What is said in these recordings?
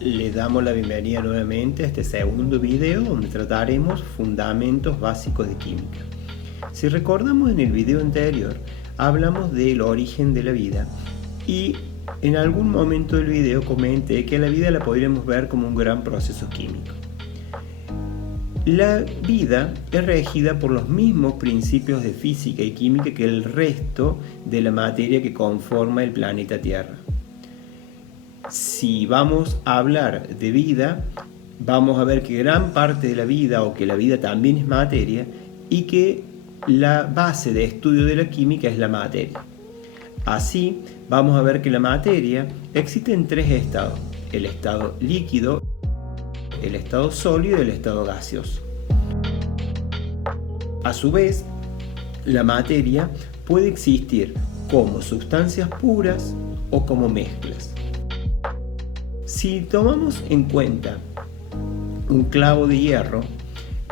Le damos la bienvenida nuevamente a este segundo video donde trataremos fundamentos básicos de química. Si recordamos, en el video anterior hablamos del origen de la vida y en algún momento del video comenté que la vida la podríamos ver como un gran proceso químico. La vida es regida por los mismos principios de física y química que el resto de la materia que conforma el planeta Tierra. Si vamos a hablar de vida, vamos a ver que gran parte de la vida, o que la vida también es materia, y que la base de estudio de la química es la materia. Así, vamos a ver que la materia existe en tres estados: el estado líquido, el estado sólido y el estado gaseoso. A su vez, la materia puede existir como sustancias puras o como mezclas. Si tomamos en cuenta un clavo de hierro,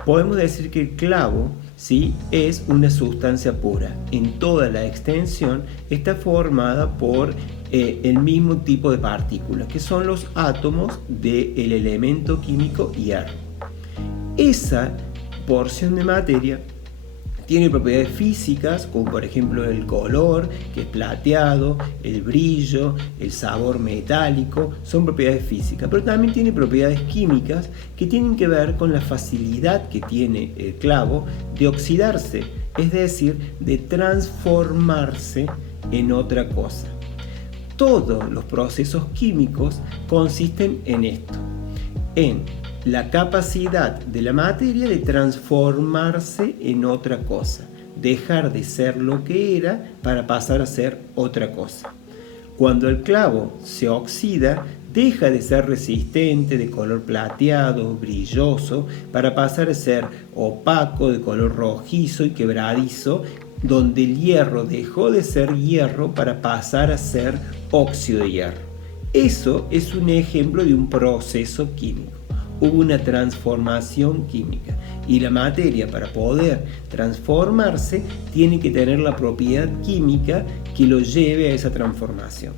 podemos decir que el clavo, ¿sí?, es una sustancia pura. En toda la extensión está formada por el mismo tipo de partículas, que son los átomos del elemento químico hierro. Esa porción de materia tiene propiedades físicas, como por ejemplo el color, que es plateado, el brillo, el sabor metálico, son propiedades físicas, pero también tiene propiedades químicas que tienen que ver con la facilidad que tiene el clavo de oxidarse, es decir, de transformarse en otra cosa. Todos los procesos químicos consisten en esto, en la capacidad de la materia de transformarse en otra cosa, dejar de ser lo que era para pasar a ser otra cosa. Cuando el clavo se oxida, deja de ser resistente, de color plateado, brilloso, para pasar a ser opaco, de color rojizo y quebradizo, donde el hierro dejó de ser hierro para pasar a ser óxido de hierro. Eso es un ejemplo de un proceso químico. Hubo una transformación química y la materia, para poder transformarse, tiene que tener la propiedad química que lo lleve a esa transformación.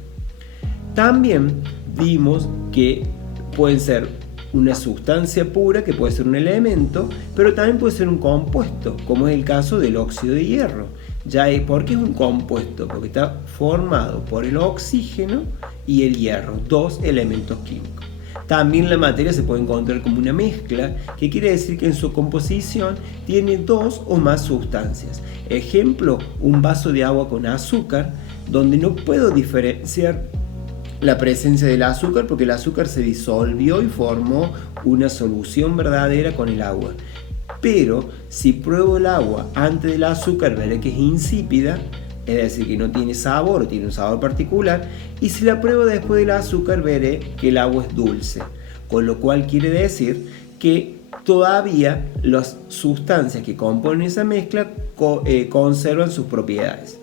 También vimos que pueden ser una sustancia pura, que puede ser un elemento, pero también puede ser un compuesto, como es el caso del óxido de hierro. ¿Por qué es un compuesto? Porque está formado por el oxígeno y el hierro, dos elementos químicos. También la materia se puede encontrar como una mezcla, que quiere decir que en su composición tiene dos o más sustancias. Ejemplo, un vaso de agua con azúcar, donde no puedo diferenciar la presencia del azúcar porque el azúcar se disolvió y formó una solución verdadera con el agua. Pero si pruebo el agua antes del azúcar, veré que es insípida, es decir, que no tiene sabor o tiene un sabor particular, y si la pruebo después del azúcar, veré que el agua es dulce, con lo cual quiere decir que todavía las sustancias que componen esa mezcla conservan sus propiedades.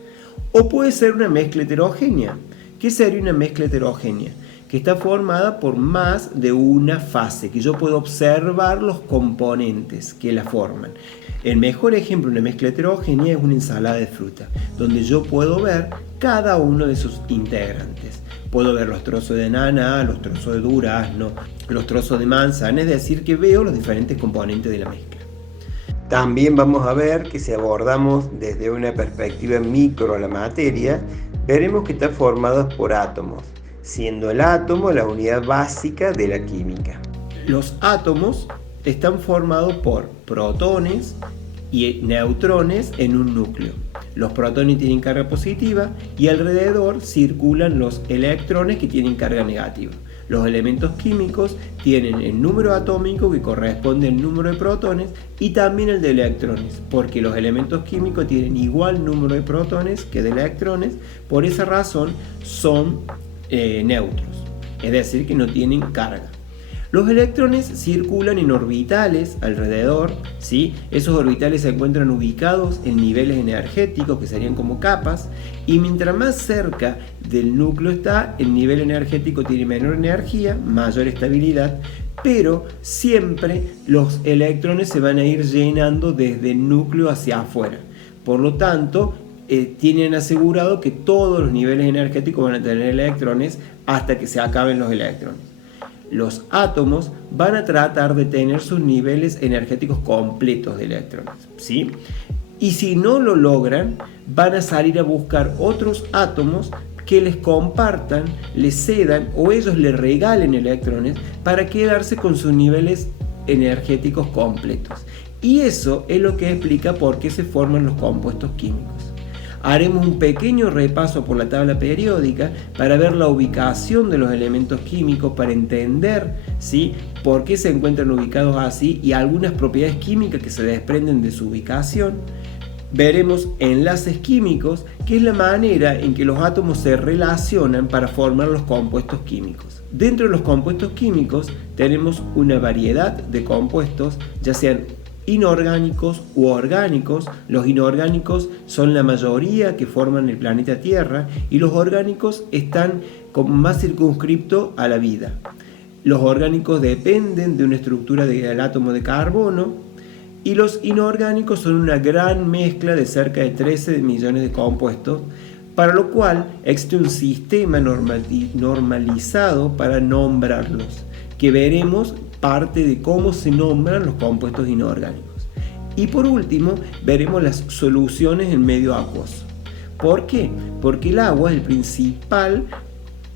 O puede ser una mezcla heterogénea. ¿Qué sería una mezcla heterogénea? Que está formada por más de una fase, que yo puedo observar los componentes que la forman. El mejor ejemplo de una mezcla heterogénea es una ensalada de fruta, donde yo puedo ver cada uno de sus integrantes. Puedo ver los trozos de ananá, los trozos de durazno, los trozos de manzana, es decir, que veo los diferentes componentes de la mezcla. También vamos a ver que si abordamos desde una perspectiva micro la materia, veremos que está formada por átomos, siendo el átomo la unidad básica de la química. Los átomos están formados por protones y neutrones en un núcleo. Los protones tienen carga positiva y alrededor circulan los electrones que tienen carga negativa. Los elementos químicos tienen el número atómico que corresponde al número de protones y también el de electrones, porque los elementos químicos tienen igual número de protones que de electrones, por esa razón son neutros, es decir, que no tienen carga. Los electrones circulan en orbitales alrededor, ¿sí? Esos orbitales se encuentran ubicados en niveles energéticos, que serían como capas, y mientras más cerca del núcleo está, el nivel energético tiene menor energía, mayor estabilidad, pero siempre los electrones se van a ir llenando desde el núcleo hacia afuera. Por lo tanto, tienen asegurado que todos los niveles energéticos van a tener electrones hasta que se acaben los electrones. los átomos van a tratar de tener sus niveles energéticos completos de electrones, ¿sí? Y si no lo logran, van a salir a buscar otros átomos que les compartan, les cedan o ellos les regalen electrones para quedarse con sus niveles energéticos completos. Y eso es lo que explica por qué se forman los compuestos químicos. Haremos un pequeño repaso por la tabla periódica para ver la ubicación de los elementos químicos, para entender, ¿sí?, por qué se encuentran ubicados así y algunas propiedades químicas que se desprenden de su ubicación. Veremos enlaces químicos, que es la manera en que los átomos se relacionan para formar los compuestos químicos. Dentro de los compuestos químicos tenemos una variedad de compuestos, ya sean inorgánicos u orgánicos. Los inorgánicos son la mayoría que forman el planeta Tierra y los orgánicos están como más circunscriptos a la vida. Los orgánicos dependen de una estructura del átomo de carbono y los inorgánicos son una gran mezcla de cerca de 13 millones de compuestos, para lo cual existe un sistema normalizado para nombrarlos, que veremos parte de cómo se nombran los compuestos inorgánicos. Y por último, veremos las soluciones en medio acuoso. ¿Por qué? Porque el agua es el principal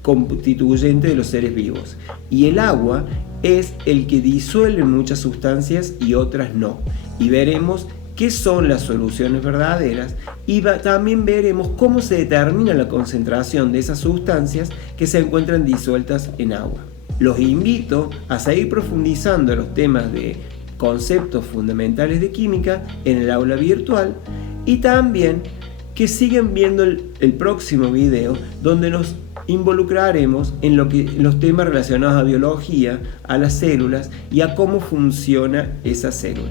constituyente de los seres vivos y el agua es el que disuelve muchas sustancias y otras no. Y veremos qué son las soluciones verdaderas y también veremos cómo se determina la concentración de esas sustancias que se encuentran disueltas en agua. Los invito a seguir profundizando en los temas de conceptos fundamentales de química en el aula virtual y también que sigan viendo el próximo video, donde nos involucraremos en los temas relacionados a biología, a las células y a cómo funciona esa célula.